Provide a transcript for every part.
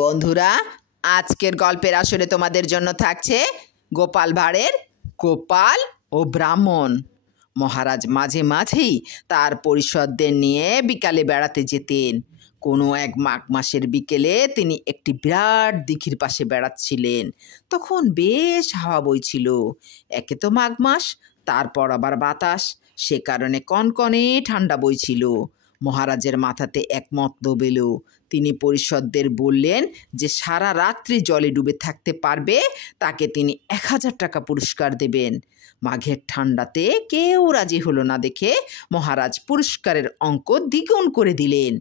বন্ধুরা, আজকের গল্পের আসরে তোমাদের জন্য থাকছে গোপাল ভাঁড়ের গোপাল ও ব্রাহ্মণ। মহারাজ মাঝে মাঝেই তার পরিষদদের নিয়ে বিকালে বেড়াতে যেতেন। কোনো এক মাঘ মাসের বিকেলে তিনি একটি বিরাট দিঘির পাশে বেড়াচ্ছিলেন। তখন বেশ হাওয়া বইছিল। একে তো মাঘ মাস, তারপর আবার বাতাস, সে কারণে কনকনে ঠান্ডা বইছিল। মহারাজের মাথাতে এক মতলব এলো। তিনি পরিষদদের বললেন যে সারা রাত্রি জলে ডুবে থাকতে পারবে তাকে তিনি 1000 টাকা পুরস্কার দেবেন। মাঘের ঠান্ডাতে কেউ রাজি হলো না দেখে মহারাজ পুরস্কারের অঙ্ক দ্বিগুণ করে দিলেন।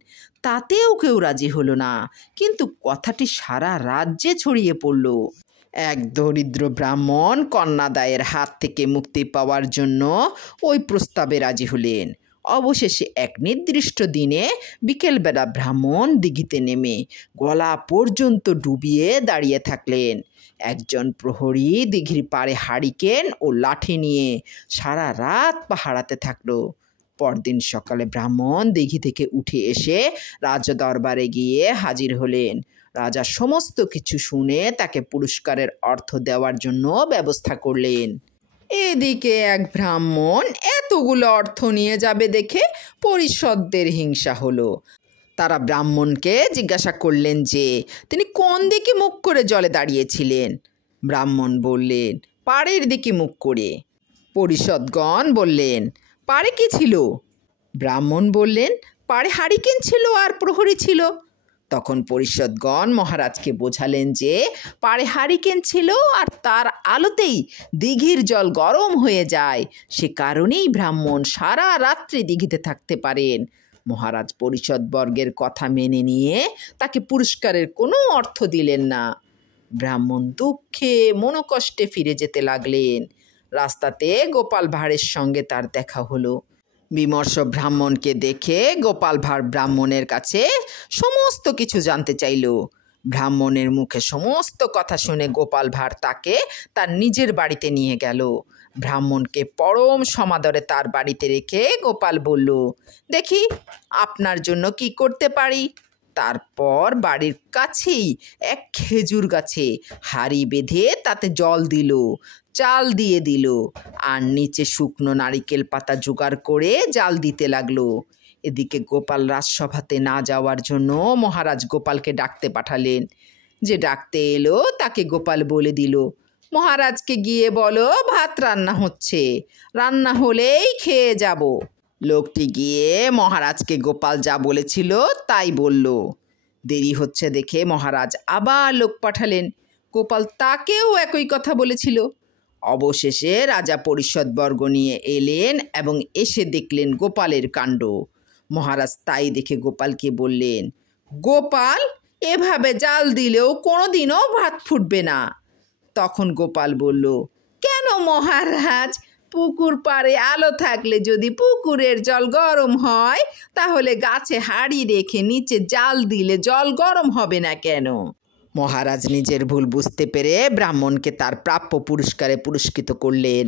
তাতেও কেউ রাজি হলো না, কিন্তু কথাটি সারা রাজ্যে ছড়িয়ে পড়ল। এক দরিদ্র ব্রাহ্মণ কন্যাদায়ের হাত থেকে মুক্তি পাওয়ার জন্য ওই প্রস্তাবে রাজি হলেন। অবশেষে এক নির্দিষ্ট দিনে বিকেলবেলা ব্রাহ্মণ দিঘিতে নেমে গলা পর্যন্ত ডুবিয়ে দাঁড়িয়ে থাকলেন। একজন প্রহরী দিঘির পাড়ে হারিকেন ও লাঠি নিয়ে সারা রাত পাহারাতে থাকলো। পরদিন সকালে ব্রাহ্মণ দিঘি থেকে উঠে এসে রাজা দরবারে গিয়ে হাজির হলেন। রাজা সমস্ত কিছু শুনে তাকে পুরস্কারের অর্থ দেওয়ার জন্য ব্যবস্থা করলেন। এদিকে এক ব্রাহ্মণ এতগুলো অর্থ নিয়ে যাবে দেখে পরিষদদের হিংসা হলো। তারা ব্রাহ্মণকে জিজ্ঞাসা করলেন যে তিনি কোন দিকে মুখ করে জলে দাঁড়িয়েছিলেন। ব্রাহ্মণ বললেন, পাড়ের দিকে মুখ করে। পরিষদগণ বললেন, পাড়ে কি ছিল? ব্রাহ্মণ বললেন, পাড়ে হারিকেন ছিল আর প্রহরী ছিল। তখন পরিষদগণ মহারাজকে বোঝালেন যে পাড়ে হারিকেন ছিল আর তার আলোতেই দিঘির জল গরম হয়ে যায়, সে কারণেই ব্রাহ্মণ সারা রাত্রি দিঘিতে থাকতে পারেন। মহারাজ পরিষদবর্গের কথা মেনে নিয়ে তাকে পুরস্কারের কোনো অর্থ দিলেন না। ব্রাহ্মণ দুঃখে মনোকষ্টে ফিরে যেতে লাগলেন। রাস্তাতে গোপাল ভাঁড়ের সঙ্গে তার দেখা হলো। বিমর্ষ ব্রাহ্মণকে দেখে গোপাল ভাঁড় ব্রাহ্মণের কাছে সমস্ত কিছু জানতে চাইল। ব্রাহ্মণের মুখে সমস্ত কথা শুনে গোপাল ভাঁড় তাকে তার নিজের বাড়িতে নিয়ে গেল। ব্রাহ্মণকে পরম সমাদরে তার বাড়িতে রেখে গোপাল বলল, দেখি আপনার জন্য কি করতে পারি। তারপর বাড়ির কাছেই এক খেজুর গাছে হাঁড়ি বেঁধে তাতে জল দিল, চাল দিয়ে দিল, আর নিচে শুকনো নারিকেল পাতা জোগাড় করে জাল দিতে লাগলো। এদিকে গোপাল রাজসভাতে না যাওয়ার জন্য মহারাজ গোপালকে ডাকতে পাঠালেন। যে ডাকতে এলো তাকে গোপাল বলে দিল, মহারাজকে গিয়ে বলো ভাত রান্না হচ্ছে, রান্না হলেই খেয়ে যাব। লোকটি গিয়ে মহারাজকে গোপাল যা বলেছিল তাই বলল। দেরি হচ্ছে দেখে মহারাজ আবার লোক পাঠালেন। গোপাল তাকেও একই কথা বলেছিল। অবশেষে রাজা পরিষদবর্গ নিয়ে এলেন এবং এসে দেখলেন গোপালের কাণ্ড। মহারাজ তাই দেখে গোপালকে বললেন, গোপাল, এভাবে জাল দিলেও কোনোদিনও ভাত ফুটবে না। তখন গোপাল বলল, কেন মহারাজ? পুকুর পাড়ে আলো থাকলে যদি পুকুরের জল গরম হয়, তাহলে গাছে হাঁড়ি রেখে নিচে জাল দিলে জল গরম হবে না কেন? মহারাজ নিজের ভুল বুঝতে পেরে ব্রাহ্মণকে তার প্রাপ্য পুরস্কারে পুরস্কৃত করলেন।